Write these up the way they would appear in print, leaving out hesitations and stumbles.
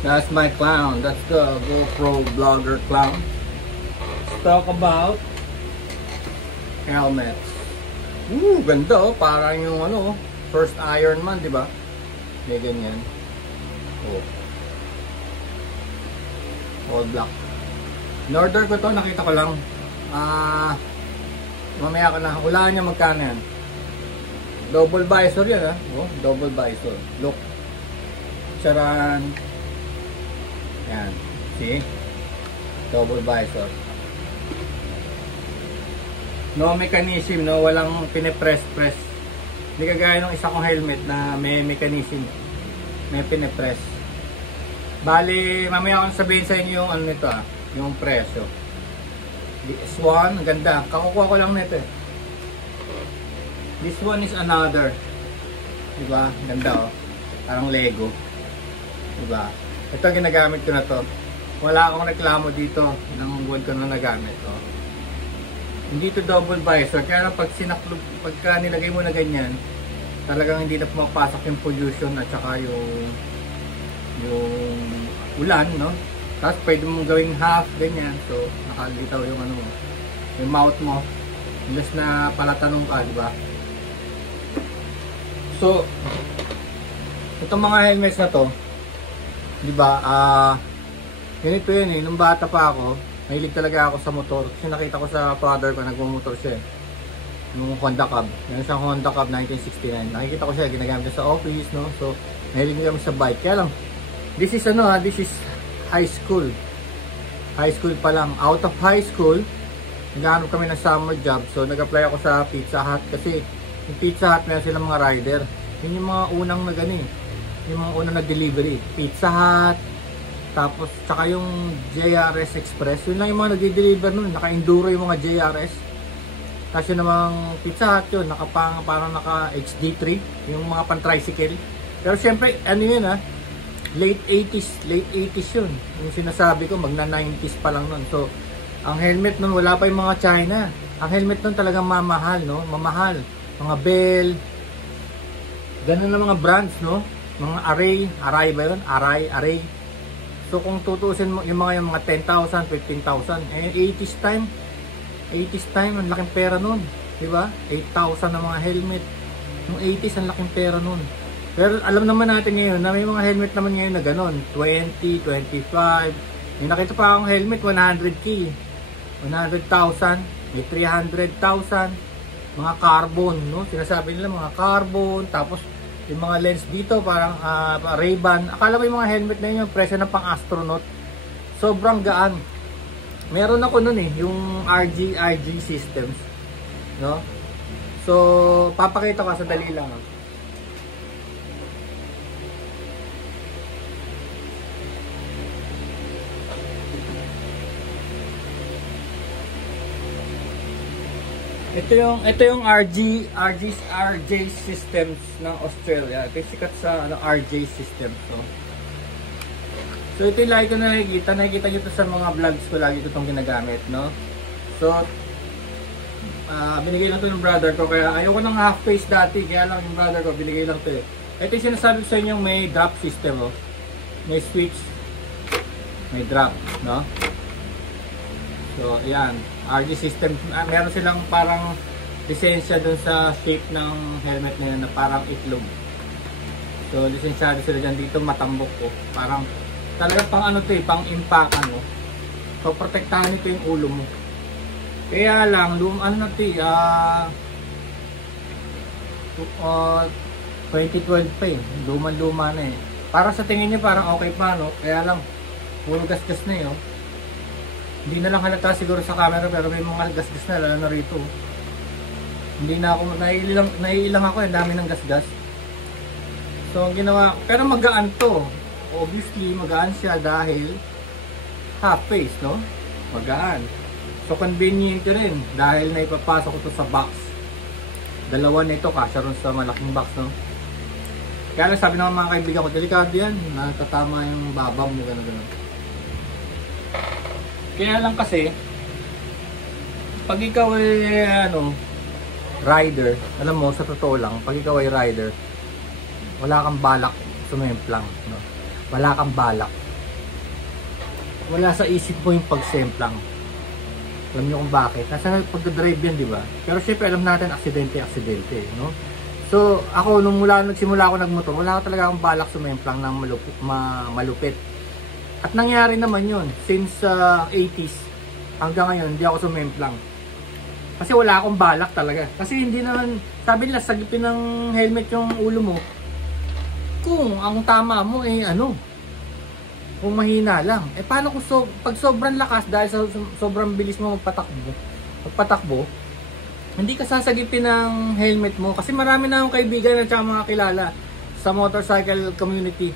That's my clown. That's the GoPro vlogger clown. Let's talk about helmets. Ganda oh. Parang yung ano, first Iron Man, di ba? May ganyan. Oh. All black. In-order ko to, nakita ko lang. Mamaya ka na. Hulaan niya magkano yan. Double visor yan ha. Oh, double visor. Look. Charan. Yan. See? Double visor. No mechanism, no? Walang pinipress-press. Hindi kagaya ng isa kong helmet na may mechanism. May pinipress. Bali, mamaya akong sabihin sa inyo yung ano nito ah. Yung presyo. This one, ang ganda. Kakukuha ko lang nito eh. This one is another. Diba? Ganda oh. Parang Lego. Diba? Ito ginagamit ko na to. Wala akong reklamo dito ng buwan ko na nagamit. Oh. Hindi to double visor. Kaya lang pagka nilagay mo na ganyan, talagang hindi na pumapasok yung pollution at saka yung ulan, no? Tapos pwede mong gawing half, ganyan. So, nakalitaw yung ano mo. Yung mouth mo. Unless na palatanong ka, diba? So, itong mga helmets na to, diba, ganito yun eh. Nung bata pa ako, mahilig talaga ako sa motor. Kasi nakita ko sa father ko, nagmumotor siya eh. Yung Honda Cab. Yan siyang Honda Cab 1969. Nakikita ko siya, ginagamit siya sa office, no? So, mahilig kami sa bike. Kaya lang, this is ano ha, this is high school. High school pa lang. Out of high school, naghahanap kami ng summer job. So, nag-apply ako sa Pizza Hut. Kasi, yung Pizza Hut, meron silang mga rider. Yun yung mga unang na gani. Yung mga unang na delivery. Pizza Hut. Tapos, tsaka yung JRS Express. Yun lang yung mga nag-deliver nun. Naka-enduro yung mga JRS. Kasi namang Pizza Hut yun. Parang naka HD3. Yung mga pan-tricycle. Pero syempre, ano yun ha? Late 80s yun. Yung sinasabi ko, magna 90s pa lang nun. So, ang helmet nun, wala pa yung mga China. Ang helmet nun talagang mamahal, no? Mamahal. Mga Bell. Ganun na mga brands, no? Mga Aray ba yun? Aray. So, kung tutusin mo yung mga 10,000, 15,000. Eh, 80s time, ang laking pera nun. Diba? 8,000 na mga helmet. Yung 80s, ang laking pera nun. Pero alam naman natin ngayon na may mga helmet naman ngayon na gano'n. 20, 25. May nakita pa akong helmet, 100k. 100,000. May 300,000. Mga carbon, no? Sinasabi nila mga carbon. Tapos yung mga lens dito parang Ray-Ban. Akala mo yung mga helmet na yun, yung presyo ng pang astronaut. Sobrang gaan. Meron ako nun eh, yung RG systems. No? So, papakita ko sa dali lang. Ito yung RJ systems ng Australia. Ito yung sikat sa RJ systems. So ito yung lagi ko nakikita nyo ito sa mga vlogs ko, lagi ko itong ginagamit, no? So binigay lang ito ng brother ko, kaya ayoko ng half face dati, kaya lang yung brother ko binigay lang ito eh. Ito yung sinasabi ko sa inyo, may drop system, oh. May switch, may drop, no? So ayan, RG system, meron silang parang lisensya dun sa shape ng helmet na yun na parang itlog. So lisensyado sila dyan, dito matambok ko. Parang talaga pang ano to eh, pang impact ano. So protektahan ito yung ulo mo. Kaya lang, ano na ito eh, 2012 pa eh, luma na eh. Para sa tingin niya parang okay pa, no? Kaya lang, puro gasgas na eh, oh. Hindi na lang halata siguro sa camera, pero may mga gasgas na, lalo na rito. Hindi na ako, naiilang ako, ang dami ng gasgas. So ang ginawa, pero magaan to. Obviously magaan siya dahil half face, no? Magaan. So convenient rin dahil naipapasok ko to sa box. Dalawa na ito kasya ron sa malaking box, no? Kaya lang sabi ng mga kaibigan ko, delikado yan, natatama yung babam mo, gano'n. Kaya lang kasi, pag ikaw ay rider, alam mo, sa totoo lang, pag ikaw ay rider, wala kang balak sumemplang, no? Wala kang balak. wala sa isip mo yung pagsemplang. Alam niyo kung bakit? Nasa pagdadrive yan, di ba? Pero syempre alam natin, aksidente, no? So, ako, nung nagsimula ako nagmotor, wala ko talaga akong balak sumemplang ng malupit. At nangyari naman yun, since 80s, hanggang ngayon, hindi ako sumemplang. Kasi wala akong balak talaga. Kasi hindi naman, sabi nila, sagipin ng helmet yung ulo mo, kung ang tama mo, kung mahina lang. Paano kung pag sobrang lakas dahil sa sobrang bilis mo magpatakbo, hindi ka sasagipin ng helmet mo. Kasi marami na akong kaibigan at saka mga kilala sa motorcycle community.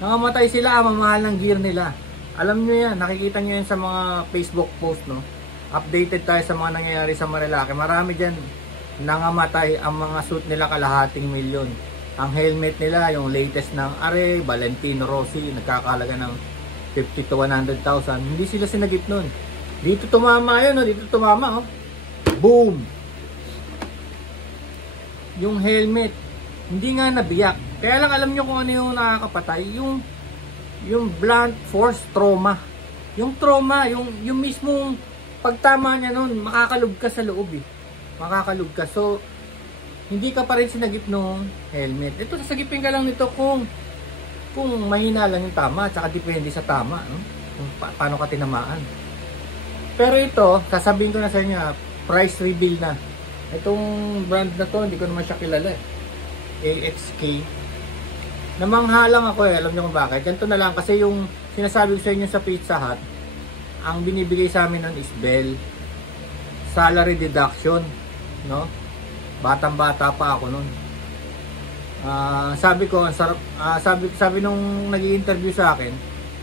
Nangamatay sila, mamahal ng gear nila. Alam nyo yan, nakikita nyo yan sa mga Facebook post, no? Updated tayo sa mga nangyayari sa Marilake. Marami dyan nangamatay, ang mga suit nila kalahating milyon. Ang helmet nila, yung latest ng Valentino Rossi, nagkakalaga ng 50 to 100,000. Hindi sila sinagip nun. Dito tumama yun, dito tumama, boom! Yung helmet, hindi nga nabiyak. Kaya lang alam nyo kung ano yung nakakapatay, yung blunt force trauma. Yung trauma, yung mismong pagtama niya nun, makakalog ka sa loob Makakalog ka. So, hindi ka pa rin sinagip ng helmet. Ito, sasagipin ka lang nito kung mahina lang yung tama, tsaka depende sa tama, no? Kung paano ka tinamaan. Pero ito, sasabihin ko na sa inyo, price reveal na. Itong brand na to, hindi ko naman siya kilala AXK. Namangha lang ako alam niyo kung bakit. Ganito na lang, kasi yung sinasabi ko sa inyo sa Pizza Hut, ang binibigay sa amin nun is Bell. Salary deduction, no? Batang-bata pa ako noon. Sabi ko, ang sarap, sabi nung nag-i-interview sa akin,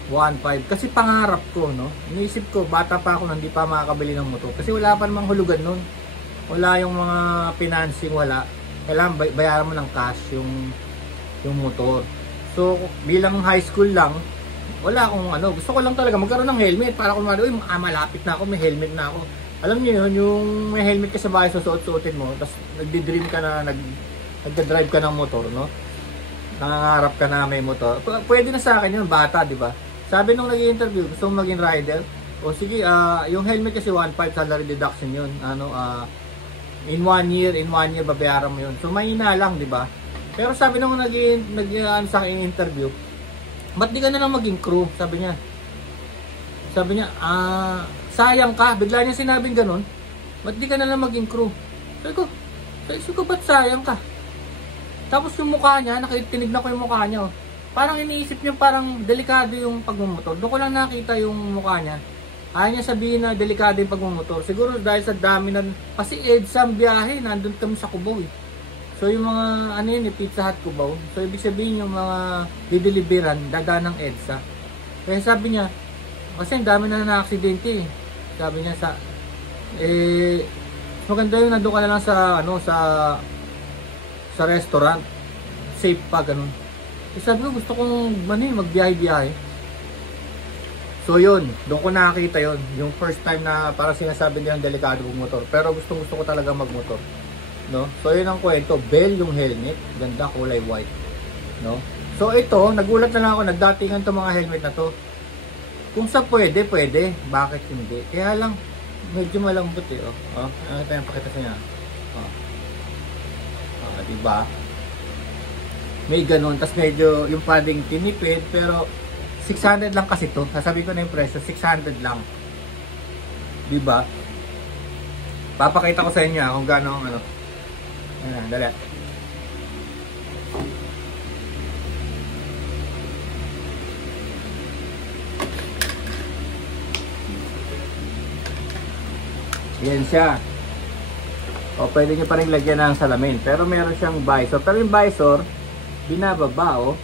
1.5 kasi pangarap ko, no. Iniisip ko, bata pa ako, hindi pa makakabili ng motor kasi wala pa namang hulugan noon. Wala yung mga financing, wala. Kailangan bayaran mo ng cash yung motor. So, bilang high school lang, wala akong gusto ko lang talaga magkaroon ng helmet para kung malapit na ako, may helmet na ako. Alam niyo yun, yung may helmet ka sa bahay, susuot-suotin mo, tapos nagdi-dream ka na, nagda-drive ka ng motor, no? Nangangarap ka na may motor. Pwede na sa akin yun, bata, di ba? Sabi nung nag-i-interview, gusto mong maging rider, o sige, yung helmet kasi 1.5 salary deduction yun. In one year babayaran mo yun. So, mahina lang, di ba? Pero sabi nung sa akin interview, ba't di ka na lang maging crew? Sabi niya, sayang ka. Bigla niya sinabing ganun. Ba't di ka na lang maging crew? Sabi ko, ba't sayang ka? Tapos yung mukha niya, tinignan ko yung mukha niya. Parang iniisip niya parang delikado yung pagmumotor. Doon ko lang nakita yung mukha niya. Ayaw niya sabihin na delikado yung pagmumotor. Siguro dahil sa dami kasi EDSA ang biyahe. Nandun kami sa Cubao So yung mga Pizza Hut Cubao. So ibig sabihin yung mga dideliveran, dadaan ng EDSA. Kaya sabi niya, kasi ang dami na aksidente Sabi niya maganda yung nandun ka na lang sa restaurant. Safe pa, ganun. Sabi ko, gusto kong magbiyahe-biyahe. So yun, doon ko nakakita yun. Yung first time na parang sinasabi nilang delikado ng motor. Pero gusto ko talaga magmotor. No? So yun ang kwento. Bell yung helmet. Ganda, kulay white. No? So ito, nagulat na lang ako. Nagdatingan to mga helmet na to. Kung sa pwede. Bakit hindi? Kaya lang, medyo malambot ano tayo pakita sa niya? Diba? May ganun. Tapos medyo yung padding tinipid. Pero 600 lang kasi to. Sasabihin ko na yung presyo. 600 lang. Diba? Papakita ko sa inyo kung gaano Ayan, dali. Yan siya. O pwede nyo pa rin lagyan ng salamin. Pero meron siyang visor. Pero yung visor, binababa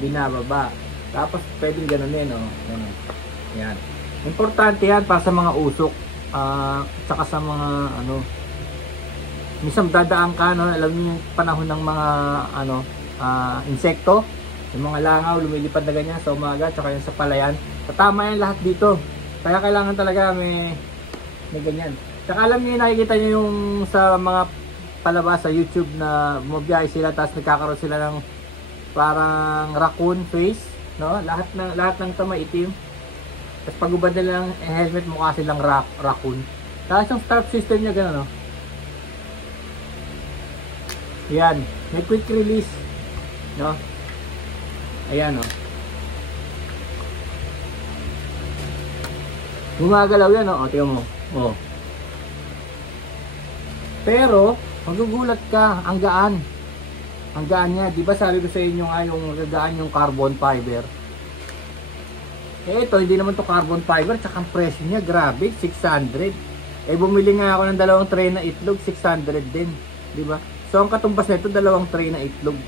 binababa. Tapos pwedeng ganoon Yan. Importante yan para sa mga usok. Tsaka sa mga minsan dadaan ka, alam niyo yung panahon ng mga insekto. Yung mga langaw, lumilipad na ganyan sa umaga. Tsaka yung sa palayan. Tatama yan lahat dito. Kaya kailangan talaga may ganyan. Saka alam niyo, nakikita niyo yung sa mga palabas sa YouTube na bumabiyahe sila tapos nagkakaroon sila ng parang raccoon face, no? Lahat ng tama itim. Tapos pagubad nila ng helmet mukha silang raccoon. Tapos yung start system niya gano'n, no? Yan, may quick release, no? Ayan, no? Gumagalaw yan, no? O, tingnan mo. O. Pero, magugulat ka, ang gaan. Ang gaan niya, di ba sabi ko sa inyo nga yung gaan yung carbon fiber. Eh ito, hindi naman to carbon fiber, tsaka ang presyo niya, grabe, 600. Eh bumili nga ako ng 2 tray na itlog, 600 din, di ba? So ang katumbas nito 2 tray na itlog.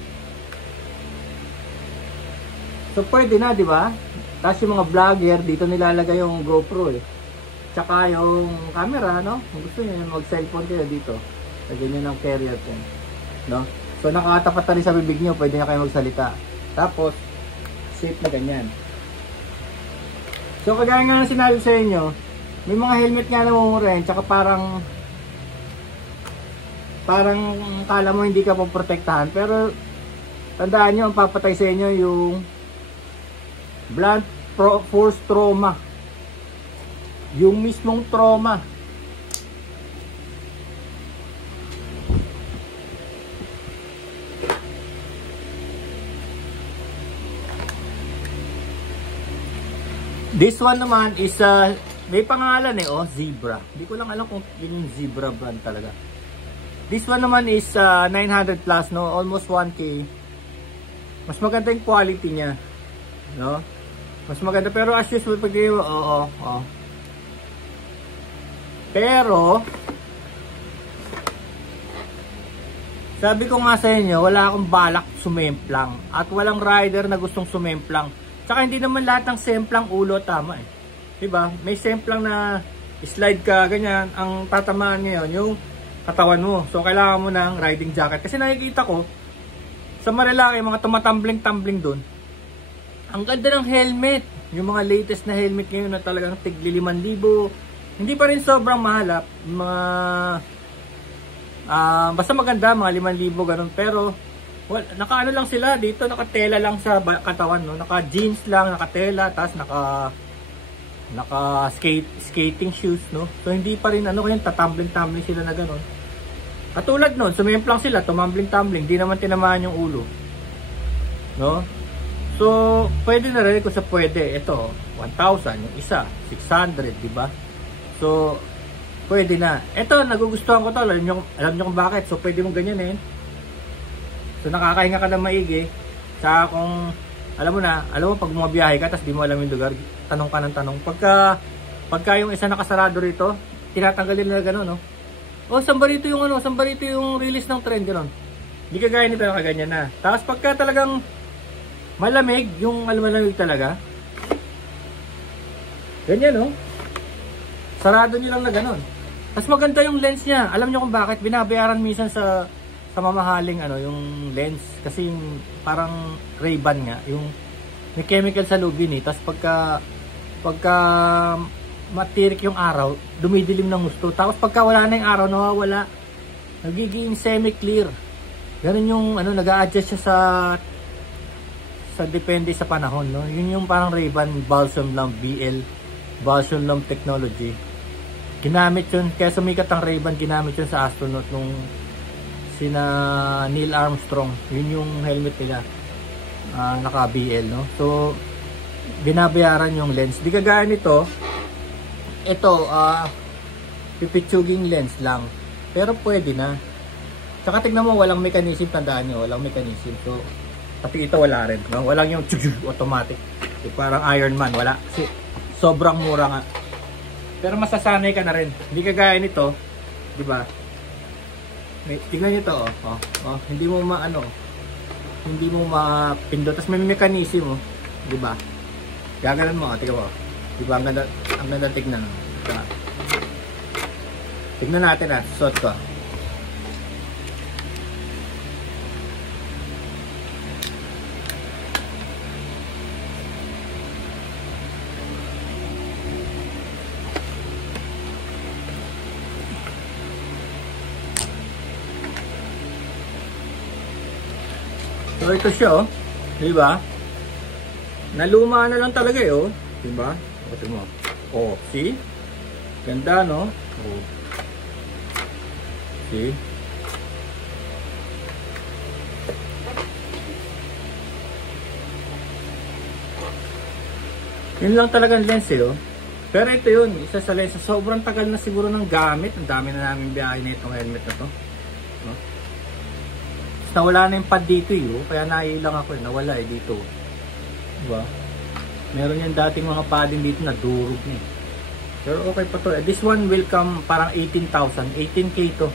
So pwede na, di ba? Tapos yung mga vlogger, dito nilalagay yung GoPro eh. Tsaka yung camera, no? Kung gusto niyo mag-cellphone kayo dito. Lagyan niyo ng carrier phone, no? So nakatapat na rin sa bibig niyo, pwede na kayo magsalita. Tapos shape na ganyan. So kagaya nga ng sinabi sa inyo, may mga helmet nga na mumura yun, tsaka parang kala mo hindi ka poprotektahan, pero tandaan nyo, ang papatay sa inyo yung blunt force trauma, yung mismong trauma. This one naman is may pangalan eh, oh, Zebra. Hindi ko lang alam kung yun yung Zebra brand talaga. This one naman is 900 plus, no, almost 1K. Mas maganda yung quality niya, no? Mas maganda, pero as usual pag pero sabi ko nga sa inyo, wala akong balak sumemplang at walang rider na gustong sumemplang. Tsaka hindi naman lahat ng semplang ulo tama eh. Diba? May semplang na slide ka, ganyan. Ang tatamaan ngayon, yung katawan mo. So, kailangan mo ng riding jacket. Kasi nakikita ko, sa Marilaki, mga tumatambling-tambling dun. Ang ganda ng helmet. Yung mga latest na helmet ngayon na talagang tigli 5,000. Hindi pa rin sobrang mahal. Mga, basta maganda, mga 5,000 ganun. Pero, well, naka-ano lang sila dito, naka-tela lang sa katawan, no? Naka-jeans lang, naka-tela, tapos naka-skating shoes, no? So hindi pa rin ano, kaya tatambling-tambling sila na gano'n. Katulad nun, sumemplang sila, tumambling-tambling, di naman tinamaan yung ulo. No? So, pwede na rin kung sa pwede. Ito, 1,000, yung isa, 600, di ba? So, pwede na. Ito, nagugustuhan ko to, alam nyo kung bakit. So, pwede mong ganyan eh. So nakakahinga ka ng maigi. Tsaka kung alam mo pag bumabiyahe ka tapos di mo alam yung lugar, tanong ka ng tanong. Pagka yung isa nakasarado rito, tinatanggalin nila gano'n, no? Oh, saan ba rito yung ano? Saan ba rito yung release ng trend gano'n? Hindi kagaya nito, nakaganyan na. Tapos pagka talagang malamig, yung malamig talaga, ganyan, no? Sarado nyo lang na gano'n. Tapos maganda yung lens niya. Alam nyo kung bakit? Binabayaran minsan sa mamahaling ano, yung lens. Kasi yung parang Ray-Ban nga. Yung may chemical sa loob yun eh. Tapos pagka matirik yung araw, dumidilim ng gusto. Tapos pagka wala na yung araw, nawawala. Nagiging semi-clear. Ganun yung ano, nag-a-adjust siya sa depende sa panahon, no? Yun yung parang Ray-Ban Balsam Lamp BL Balsam Lamp technology. Ginamit yun, kaya sumikat ang Ray-Ban, ginamit yun sa astronaut nung sina Neil Armstrong. Yun yung helmet nila, naka BL, no? So binabayaran yung lens. Di kagaya nito, ito pipitsuging lens lang, pero pwede na. Tsaka tignan mo, walang mechanism, tandaan nyo, walang mechanism. So pati ito wala rin, no? Walang yung automatic, so, parang Iron Man, wala. Kasi sobrang mura nga, pero masasanay ka na rin. Hindi kagaya nito, di ba? Tingnan nyo to, hindi mo hindi mo mapindot. Tapos may mechanism, di ba? Gagalan mo, tingnan mo, di ba? Ang ganda tignan. Tignan natin, suot ko. So ito siya, di ba? Naluma na lang talaga eh, di ba? Ito mo. Oh, see? Ganda, no? Oh. See? Yun lang talagang lens eh, oh. Pero ito yun, isa sa lens. Sobrang tagal na siguro ng gamit. Ang dami na namin biyahe na itong helmet na to. No? Nawala na yung pad dito eh, oh. Kaya nailang ako eh. Nawala eh dito. Diba? Meron yung dating mga padding dito na durog na eh. Pero okay pa to. This one will come parang 18,000. 18K to.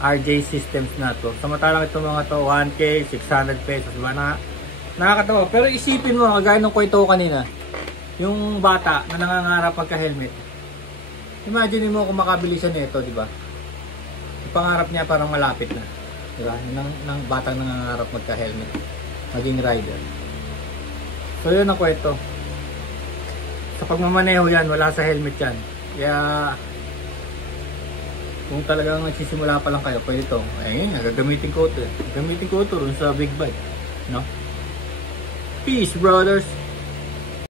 RJ Systems na to. Samantalang itong mga to, 1K, 600 pesos. Diba? Nakakatawa. Pero isipin mo, kagaya ng kwento ko kanina. Yung bata na nangangarap pagka-helmet. Imagine mo kung makabili siya nito, di ba? Yung pangarap niya parang malapit na. Di ba? Ng batang nangangarap magka-helmet. Maging rider. So yun ang kwento. Sa pagmamaneho yan, wala sa helmet yan. Kaya kung talagang nagsisimula pa lang kayo, pwede ito. Ayun, gagamitin ko ito. Gagamitin ko ito rin sa big bike. No? Peace, brothers!